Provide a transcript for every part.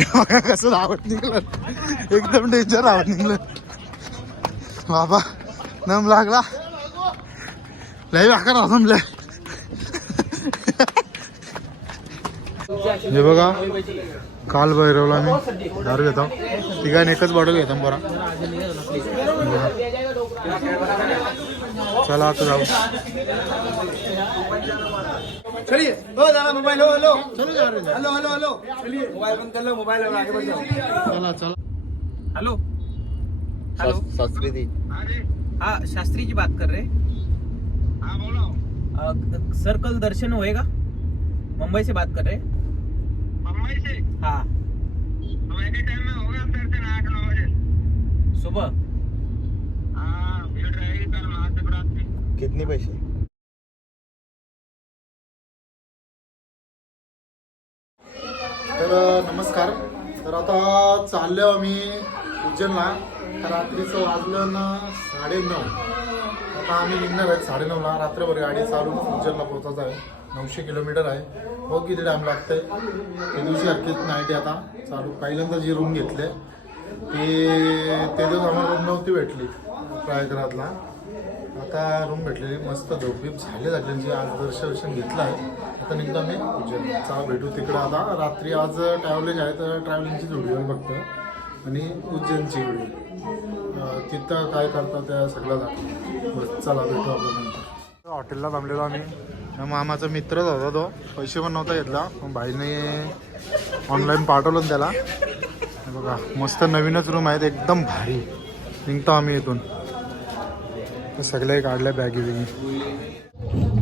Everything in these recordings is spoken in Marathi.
कसं धावत निघलं. एकदम डेंजर धावत निघलं. बाबा नम लागला. लय वाका जमलंय हे बघा काल भैरवला मी दारू घेतो. तिघांनी एकच बॉटल घेतो बरा चला आता जाऊ. चलिए। हो दादा मोबाइल हो हेलो हेलो हेलो हेलो चलिए। मोबाइल बंद कर लो मोबाइल आगे बढ़ जाओ। चला चला। Hello hello Shastri ji. हाँ शास्त्री जी बात कर रहे हाँ। बोलो। सर कल दर्शन होएगा? मुंबई से बात कर रहे मुंबई से? हाँ। तो एनी टाइम में होगा दर्शन आठ नौ बजे। सुबह? हाँ भीड़ रहेगी कल महाशिवरात्रि। कितने पैसे तर नमस्कार तर आता चाललो आम्ही उज्जैनला. रात्रीचं वाजलं ना साडेनऊ. आता आम्ही निघणार आहेत साडेनऊला. रात्रभर गाडी चालून उज्जैनला पोहोचायचं आहे. नऊशे किलोमीटर आहे. हो किती टाईम लागतंय? त्या दिवशी अख्खीच नाईट आता. चालू पहिल्यांदा जी रूम घेतले ते ते दिवस आम्हाला रूम नव्हती भेटली प्रयागराजला. आता रूम भेटलेली मस्त झोपबीप झाले सगळ्यांची. आज दर्शन घेतलं आहे. आता निघतो मी उज्जैनचा भेटू तिकडं. आता रात्री आज ट्रॅव्हलिंग आहे तर ट्रॅव्हलिंगची व्हिडिओ बघतो आणि उज्जैनची व्हिडिओ तिथं काय करतात त्या सगळ्या बस चला भेटू आपण नंतर. हॉटेलला थांबलेलो आम्ही. मामाचा मित्रच होता तो. पैसे पण नव्हता घेतला. पण भाईने ऑनलाईन पाठवलं त्याला. बघा मस्त नवीनच रूम आहेत. एकदम भारी. निघतो आम्ही इथून. सगळ्या सगळे काढल्या बॅगी बिगी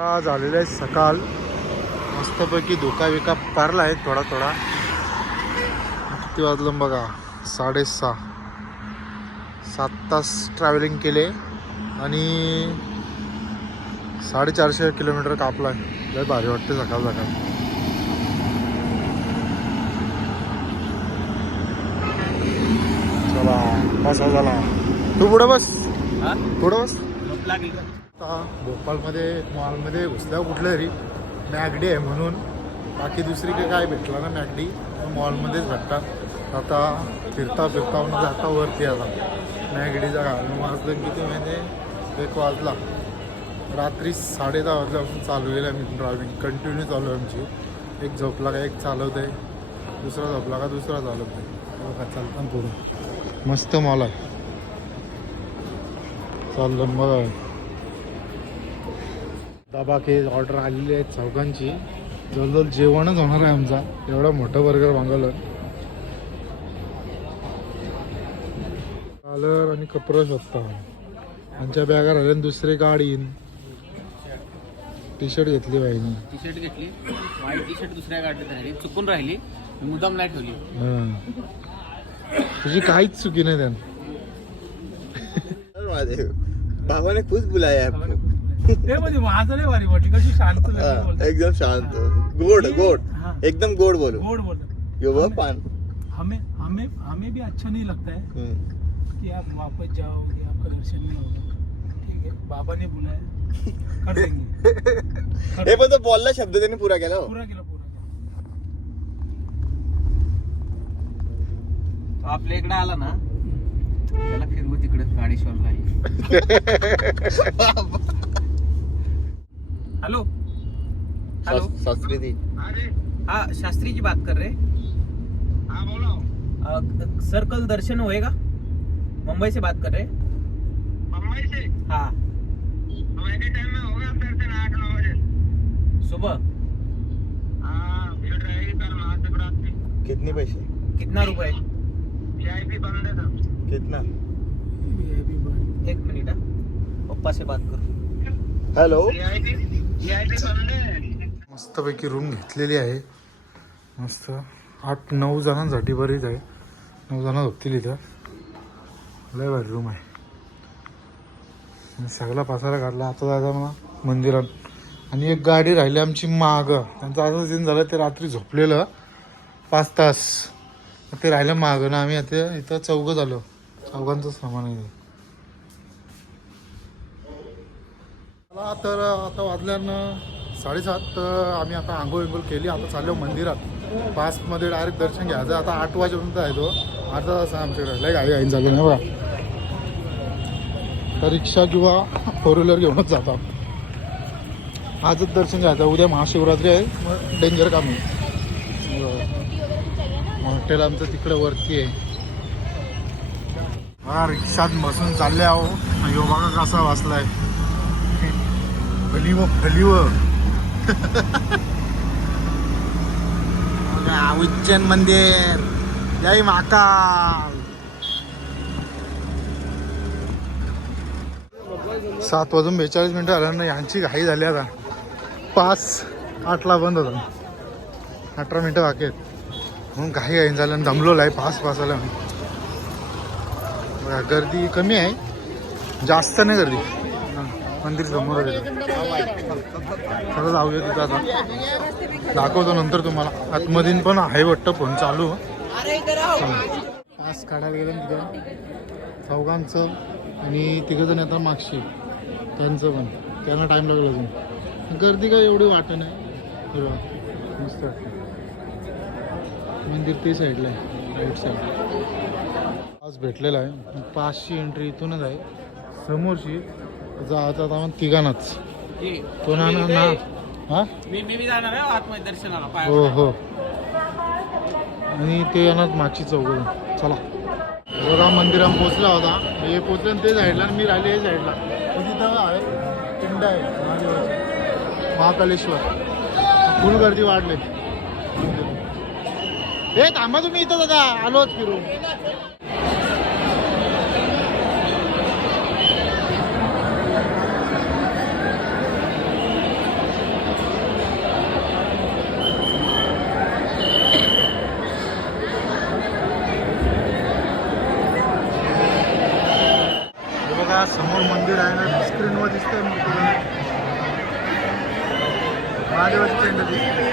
का झालेलं आहे सकाळ. मस्तपैकी धोका बिका पारला आहे थोडा थोडा. किती वाजलं बघा? साडेसहा. सात तास ट्रॅव्हलिंग केले आणि साडेचारशे किलोमीटर कापला आहे लय भारी वाटते सकाळ सकाळ. चला बस झाला? तू पुढं बस. पुढं बस. लागली? आता भोपाळमध्ये मॉलमध्ये घुसल्यावर कुठलं तरी मॅगडी आहे म्हणून. बाकी दुसरी काही काय भेटलं ना मॅगडी मॉलमध्येच भेटतात. आता फिरता फिरता म्हणजे आता वरती आता मॅगडीचा घालून वाजलं किती माहिती एक वाजला. रात्री साडे दहा वाजल्यापासून चालू येईल आम्ही ड्रायव्हिंग कंटिन्यू चालू आहे आमची. एक झोपला का एक चालवत आहे. दुसरा झोपला का दुसरा चालवत आहे. हो चालतं पुढे. मस्त मॉल आहे. चाललं बघा दबा केज ऑर्डर आलेली आहे चौघांची. जवळजवळ जेवणच होणार आहे आमचा. एवढा मोठं बर्गर मागवलं कलर आणि कपडे शोधता आमच्या बॅगा राहिले आणि दुसरी गाडी. येईन टी शर्ट घेतली बाईने. टी शर्ट घेतली. व्हाईट टी शर्ट दुसऱ्या गाडीत राहिली. चुकून राहिली. मी मुद्दाम नाही ठेवली. हा. तुझी काहीच चुकी नाही त्यानं. महादेव बाबा ने खुद बुलाया है आपको. ते म्हणजे माझं नाही भारी वाटली. कशी शांत लगेच हाँ, बोलते. एकदम शांत. गोड गोड. हाँ. एकदम गोड बोलो. गोड बोलते. यो वो पान. हमें हमें हमें भी अच्छा नहीं लगता है हम्म. कि आप वापस जाओगे आपका दर्शन नहीं होगा ठीक है बाबा ने बुलाया कर देंगे. हे पण तो बोलला शब्द त्यांनी पुरा केला हो. पूरा केला पूरा तो आपल्या इकडे आला ना त्याला फिरवू तिकडे गाडीश्वरला हेलो? हेलो? शास्त्री जी। हाँ शास्त्री जी बात कर रहे हाँ। बोलो। अ, सर कल दर्शन होएगा? मुंबई से बात कर रहे मुंबई से? हाँ। तो टाइम में होगा दर्शन आठ नौ बजे। सुबह? हाँ कितने पैसे? कितना रुपए? है कितना? एक मिनिट हाँ। पप्पा से बात करो। हॅलो? मस्तपैकी रूम घेतलेली आहे. मस्त. आठ नऊ जणांसाठी बरीच आहे. नऊ जण झोपतील इथं. लय भारी रूम आहे. आणि सगळा पासारा काढला. आता जायचा मला मंदिरात. आणि एक गाडी राहिली आमची माग. त्यांचं असं सीन झालं ते रात्री झोपलेलं. पाच तास. ते राहिलं मागं. ना आम्ही आता इथं चौघं झालो. चौघांचं सामान आहे ते. हा तर आता वाजल्यानं साडेसात तर आम्ही आता आंघोळ विंघोळ केली. आता चाललो मंदिरात. पासमध्ये डायरेक्ट दर्शन घ्यायचं आता आठ वाजेपर्यंत आहे तो. अर्धा तास आहे आमच्याकडे. लय गाडी आईन चालू नाही बघा. तर रिक्षा किंवा फोर व्हीलर घेऊनच जातो आजच दर्शन घ्यायचं. उद्या महाशिवरात्री आहे. मग डेंजर काम आहे. हॉटेल आमचं तिकडे वरती आहे. हा रिक्षात बसून चालले आहो. यो बघा कसा वाचलाय. फलीव फलीव उज्जैन मंदिर. जय महाकाल. सात वाजून बेचाळीस मिनिटं झाल्यानं यांची घाई झाली आता. पाच आठला बंद होता. अठरा मिनिटं बाकी आहेत. म्हणून घाई घाई झालं दमलो आहे पाच पाच आला गर्दी कमी आहे. जास्त नाही गर्दी. मंदिर समोर चला जाऊया तिथं आता. दाखवतो नंतर तुम्हाला. आतमधीन पण आहे वाटतं फोन चालू. पास काढायला गेलं तिथं चौघांचं आणि तिघं जण येतात मागशी त्यांचं पण. त्यांना टाईम लागला अजून. गर्दी काय एवढी वाटत नाही. मस्त मंदिर ते साईडला आहे राईट साईड आज भेटलेला आहे. पाचशे एंट्री इथूनच आहे. समोरची आपण तिघांनाच. तो ना ना ना हा? मी मी बी जाणार आहे आतमध्ये दर्शनाला पाय हो हो. आणि ते येणार मागची चौघ चला. बघा मंदिरात पोचला होता. हे पोचले ते साईडला आणि मी राहिले हे साईडला तिथं आहे पिंड आहे महादेवाची. महाकालेश्वर. फुल गर्दी वाढले. हे थांबा तुम्ही इथं दादा. आलोच फिरून. बघा समोर मंदिर आहे ना स्क्रीनवर दिसतंय मग तुला महादेवाची दिसते.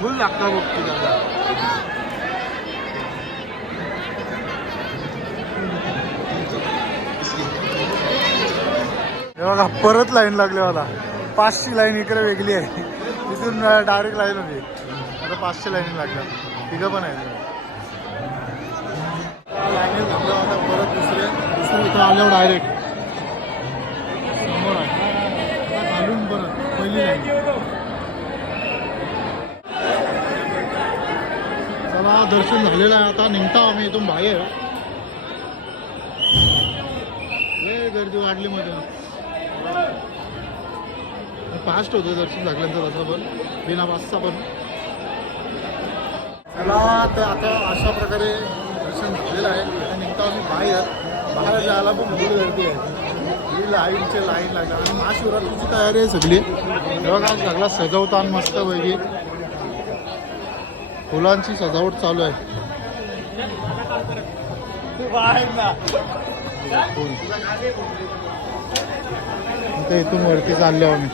फुल लागता बघ दादा हे बघा परत लाईन लागली मला पाचशे लाईन इकडे वेगळी आहे. तिथून डायरेक्ट लाईन होती आता पाचशे लाईनिंग लागल्या तिघं पण आहे लाईनीत थांबलो आता परत दुसरे दुसरे इथं आल्यावर डायरेक्ट समोर आहे. घालून परत पहिली लाईन चला दर्शन झालेलं आहे आता. निघता आम्ही इथून बाहेर. लय गर्दी वाढली मध्ये फास्ट होतं दर्शन झाल्यानंतर तसं पण बिना पाचचा पण चला तर आता अशा प्रकारे दर्शन झालेलं आहे. आता निघता आम्ही बाहेर. बाहेर जायला पण खूप गर्दी आहे. ही लाईनचे लाईन लागली आणि महाशिवरात्रीची तयारी आहे सगळी. तेव्हा सगळा सजवताना मस्त पैकी फुलांची सजावट चालू आहे. इथून वरती चाललो आम्ही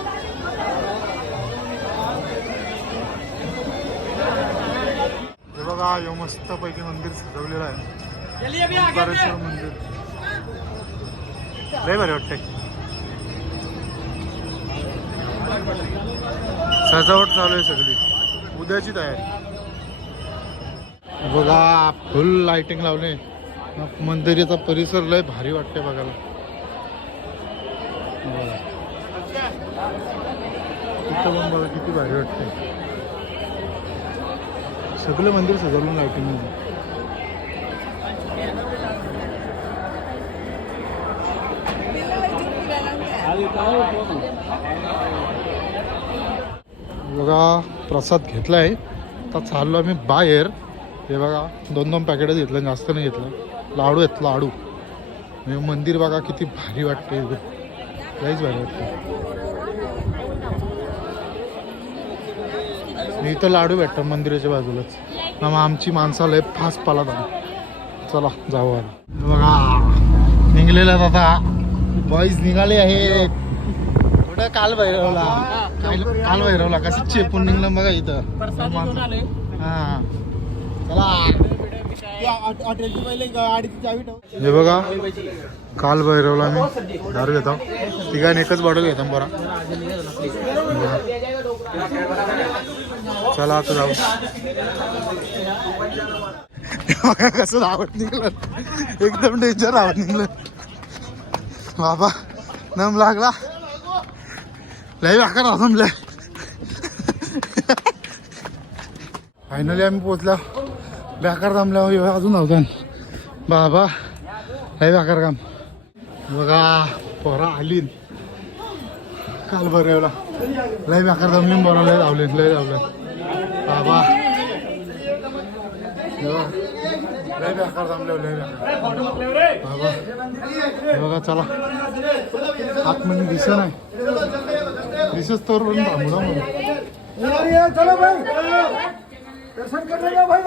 हे बघा यो मस्त पैकी मंदिर सजवलेलं आहे. ओंकारेश्वर मंदिर. लय भारी वाटतंय. सजावट चालू आहे सगळी. उद्याची तयारी. बघा फुल लाइटिंग लावले. मंदिराचा परिसर लय भारी वाटते बघायला. बघा. इथं पण बघा किती भारी वाटते सगळं मंदिर सजवलं लाइटिंग बघा प्रसाद घेतलाय. आता चाललो आम्ही बाहेर. हे बघा दोन दोन पॅकेटच घेतलं जास्त नाही घेतलं. लाडू आहेत लाडू. म्हणजे मंदिर बघा किती भारी वाटते लईच भारी वाटते मी इथं लाडू भेटतं मंदिराच्या बाजूलाच. मग आमची माणसाला लय फास्ट पाला चला जाऊ आता. बघा निघलेल्यात आता. बॉईज निघाले आहेत. कुठं काल भैरवला? काल भैरवला. कसं चेपून निघलं बघा इथं. हा. चला. हे बघा काल भैरवला मी दारू घेतो. तिघांनी एकच बॉटल घेतो बरा चला आता जाऊ. कसं धावत निघलं. एकदम डेंजर धावत निघलं. बाबा नम लागला. लय वाकर जमले फायनली आम्ही पोचला बेकार जमल्या हो, अजून नव्हतं बाबा लय बेकार काम. बघा पोरा आली काल बरं लय बेकार जमली बरं लय धावले लय धावले बाबा. हे बघा, लय बेकार जमले हो, लय बेकार बाबा. हे बघा चला. आतमध्ये म्हणजे दिसत नाही दिसत तर थांबू ना म्हणून. चलो दर्शन करने जाओ भाई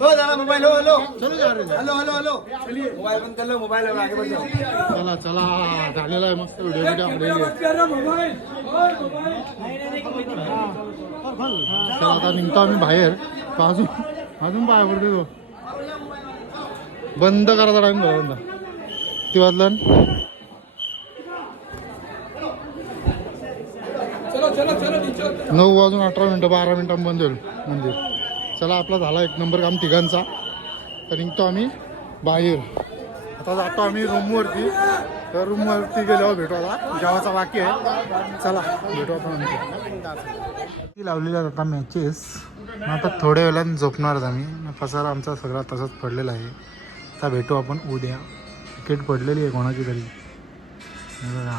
हो जरा मोबाईल हो hello. Hello hello hello. Mobile बंद कर मोबाईल आगे चला चला झालेला आहे मस्त व्हिडिओ चला आता निघतो आम्ही बाहेर. अजून अजून पाया पडते तो. बंद करायचा टाइम झाला बंद. ती वाजलं नऊ वाजून अठरा मिनटं बारा मिनटां बंद होईल मंदिर. चला आपला झाला एक नंबर काम तिघांचा. तर निघतो आम्ही बाहेर. आता जातो आम्ही रूमवरती तर रूमवरती गेल्यावर भेटू आता जेवायचा बाकी आहे. चला भेटू आता नंतर ती लावलेली आहेत आता मॅचेस आता थोड्या वेळाने झोपणार आम्ही. पसारा आमचा सगळा तसाच पडलेला आहे. आता भेटू आपण उद्या. क्रिकेट पडलेली आहे कोणाची तरी. बघा.